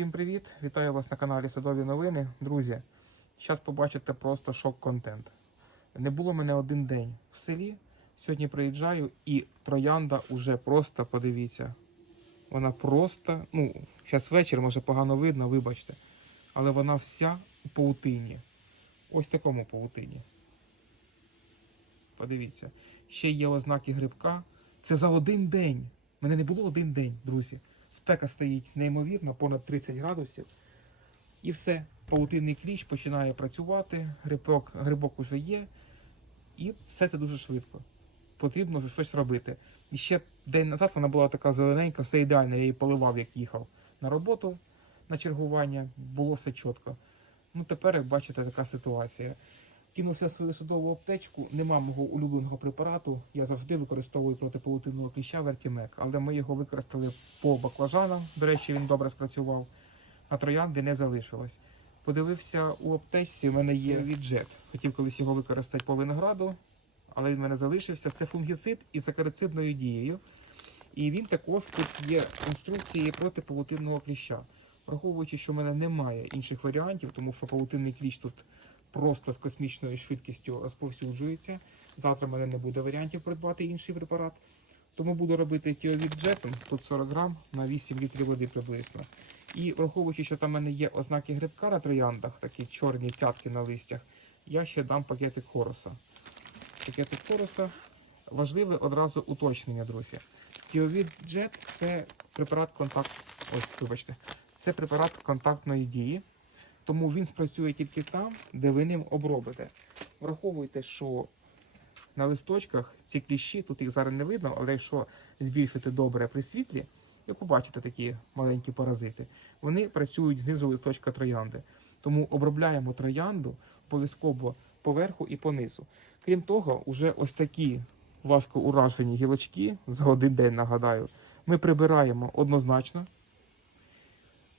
Всім привіт! Вітаю вас на каналі Садові новини. Друзі, зараз побачите просто шок-контент. Не було мене один день в селі. Сьогодні приїжджаю і троянда уже просто подивіться. Вона просто, ну, зараз вечір, може погано видно, вибачте. Але вона вся у паутині. Ось такому паутині. Подивіться. Ще є ознаки грибка. Це за один день. Мене не було один день, друзі. Спека стоїть неймовірно, понад 30 градусів. І все. Паутинний кліщ починає працювати, грибок, грибок уже є. І все це дуже швидко. Потрібно вже щось робити. І ще день назад вона була така зелененька, все ідеально, я її поливав, як їхав на роботу на чергування, було все чітко. Ну тепер, як бачите, така ситуація. Кинувся свою садову аптечку, нема мого улюбленого препарату. Я завжди використовую проти паутинного кліща Вертімек, але ми його використали по баклажанам. До речі, він добре спрацював, а троянди не залишилось. Подивився у аптечці, в мене є віджет. Хотів колись його використати по винограду, але він в мене залишився. Це фунгіцид із акарицидною дією. І він також тут є інструкції проти павутинного кліща. Враховуючи, що в мене немає інших варіантів, тому що павутинний кліщ тут просто з космічною швидкістю розповсюджується. Завтра в мене не буде варіантів придбати інший препарат. Тому буду робити тіовідджетом, тут 40 грам на 8 літрів води приблизно. І враховуючи, що там в мене є ознаки грибка на трояндах, такі чорні цятки на листях, я ще дам пакетик хороса. Пакетик хороса. Важливе одразу уточнення, друзі. Тіовідджет це препарат контакт. Ось, вибачте, це препарат контактної дії, тому він спрацює тільки там, де ви ним обробите. Враховуйте, що на листочках ці кліщі, тут їх зараз не видно, але якщо збільшити добре при світлі, ви побачите такі маленькі паразити. Вони працюють знизу листочка троянди. Тому обробляємо троянду обов'язково поверху і понизу. Крім того, уже ось такі важко уражені гілочки за один день, нагадаю, ми прибираємо однозначно.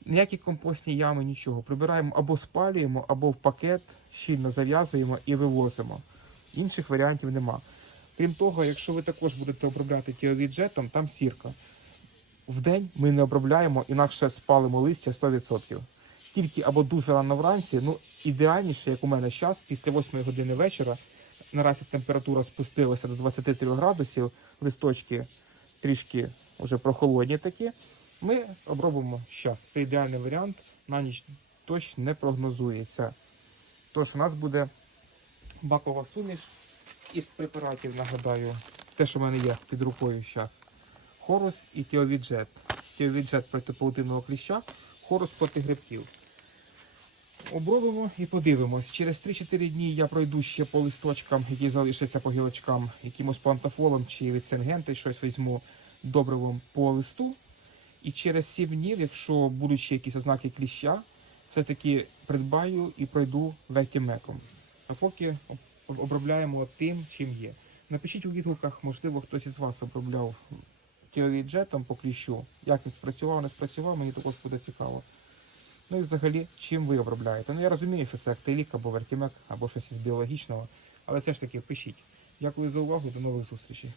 Ніякі компостні ями, нічого. Прибираємо або спалюємо, або в пакет щільно зав'язуємо і вивозимо. Інших варіантів нема. Крім того, якщо ви також будете обробляти тіовіджетом, там сірка. В день ми не обробляємо, інакше спалимо листя 100%. Тільки або дуже рано вранці, ну ідеальніше, як у мене зараз, після 8 години вечора, наразі температура спустилася до 23 градусів, листочки трішки вже прохолодні такі. Ми обробимо зараз. Це ідеальний варіант. На ніч дощ не прогнозується. Тож у нас буде бакова суміш із препаратів, нагадаю, те, що в мене є під рукою зараз. Хорус і тіовіджет. Тіовіджет проти паутинного кліща, хорус проти грибків. Обробимо і подивимось. Через 3-4 дні я пройду ще по листочкам, які залишаться по гілочкам, якимось пантофолом чи від щось візьму добривом по листу. І через 7 днів, якщо будуть ще якісь ознаки кліща, все-таки придбаю і пройду вертімеком. А поки обробляємо тим, чим є. Напишіть у відгуках, можливо, хтось із вас обробляв тіовіджетом по кліщу. Як він спрацював, не спрацював, мені також буде цікаво. Ну і взагалі, чим ви обробляєте? Ну я розумію, що це актилік або вертімек, або щось із біологічного, але все ж таки пишіть. Дякую за увагу, до нових зустрічей.